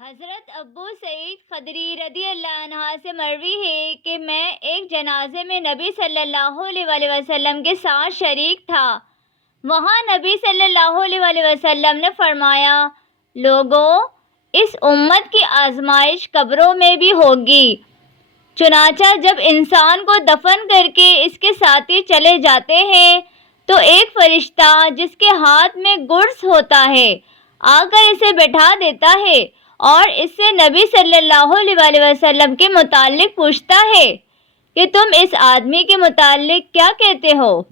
حضرت ابو سعید خدری رضی اللہ عنہ سے مروی ہے کہ میں ایک جنازے میں نبی صلی اللہ علیہ وآلہ وسلم کے ساتھ شریک تھا۔ وہاں نبی صلی اللہ علیہ وآلہ وسلم نے فرمایا، لوگوں، اس امت کی آزمائش قبروں میں بھی ہوگی۔ چنانچہ جب انسان کو دفن کر کے اس کے ساتھی چلے جاتے ہیں تو ایک فرشتہ جس کے ہاتھ میں گرز ہوتا ہے آ کر اسے بٹھا دیتا ہے اور اس سے نبی صلی اللہ علیہ وآلہ وسلم کے متعلق پوچھتا ہے کہ تم اس آدمی کے متعلق کیا کہتے ہو؟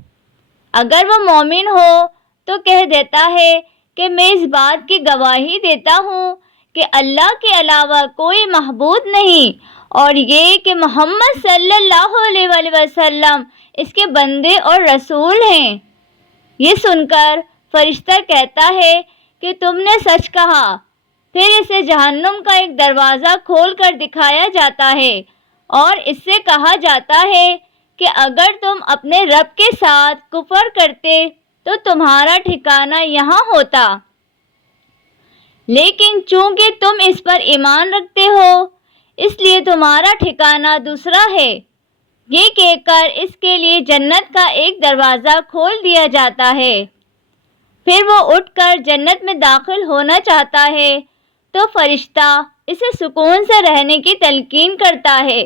اگر وہ مومن ہو تو کہہ دیتا ہے کہ میں اس بات کی گواہی دیتا ہوں کہ اللہ کے علاوہ کوئی معبود نہیں اور یہ کہ محمد صلی اللہ علیہ وآلہ وسلم اس کے بندے اور رسول ہیں۔ یہ سن کر فرشتہ کہتا ہے کہ تم نے سچ کہا۔ پھر اسے جہنم کا ایک دروازہ کھول کر دکھایا جاتا ہے اور اس سے کہا جاتا ہے کہ اگر تم اپنے رب کے ساتھ کفر کرتے تو تمہارا ٹھکانہ یہاں ہوتا، لیکن چونکہ تم اس پر ایمان رکھتے ہو اس لیے تمہارا ٹھکانہ دوسرا ہے۔ یہ کہہ کر اس کے لیے جنت کا ایک دروازہ کھول دیا جاتا ہے۔ پھر وہ اٹھ کر جنت میں داخل ہونا چاہتا ہے تو فرشتہ اسے سکون سے رہنے کی تلقین کرتا ہے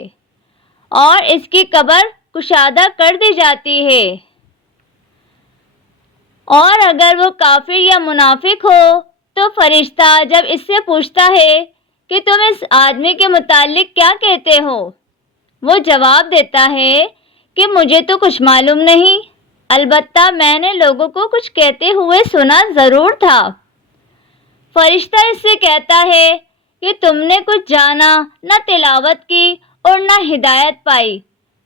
اور اس کی قبر کشادہ کر دی جاتی ہے، اور اگر وہ کافر یا منافق ہو تو فرشتہ جب اس سے پوچھتا ہے کہ تم اس آدمی کے متعلق کیا کہتے ہو، وہ جواب دیتا ہے کہ مجھے تو کچھ معلوم نہیں، البتہ میں نے لوگوں کو کچھ کہتے ہوئے سنا ضرور تھا۔ فرشتہ اس سے کہتا ہے کہ تم نے کچھ جانا نہ تلاوت کی اور نہ ہدایت پائی۔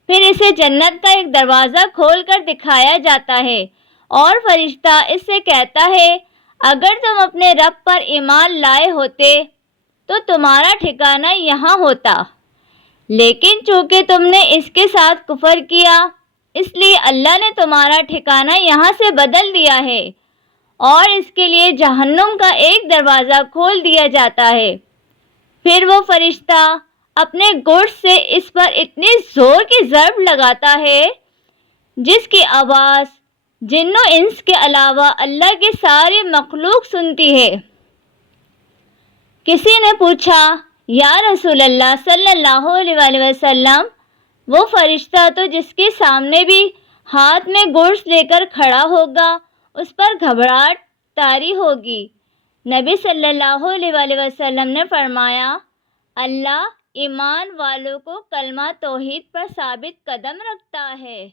پھر اسے جنت کا ایک دروازہ کھول کر دکھایا جاتا ہے اور فرشتہ اس سے کہتا ہے اگر تم اپنے رب پر ایمان لائے ہوتے تو تمہارا ٹھکانہ یہاں ہوتا، لیکن چونکہ تم نے اس کے ساتھ کفر کیا اس لیے اللہ نے تمہارا ٹھکانہ یہاں سے بدل دیا ہے اور اس کے لیے جہنم کا ایک دروازہ کھول دیا جاتا ہے۔ پھر وہ فرشتہ اپنے گرز سے اس پر اتنی زور کی ضرب لگاتا ہے جس کی آواز جن و انس کے علاوہ اللہ کی ساری مخلوق سنتی ہے۔ کسی نے پوچھا، یا رسول اللہ صلی اللہ علیہ وآلہ وسلم، وہ فرشتہ تو جس کے سامنے بھی ہاتھ میں گرز لے کر کھڑا ہوگا اس پر گھبراہٹ طاری ہوگی۔ نبی صلی اللہ علیہ وآلہ وسلم نے فرمایا، اللہ ایمان والوں کو کلمہ توحید پر ثابت قدم رکھتا ہے۔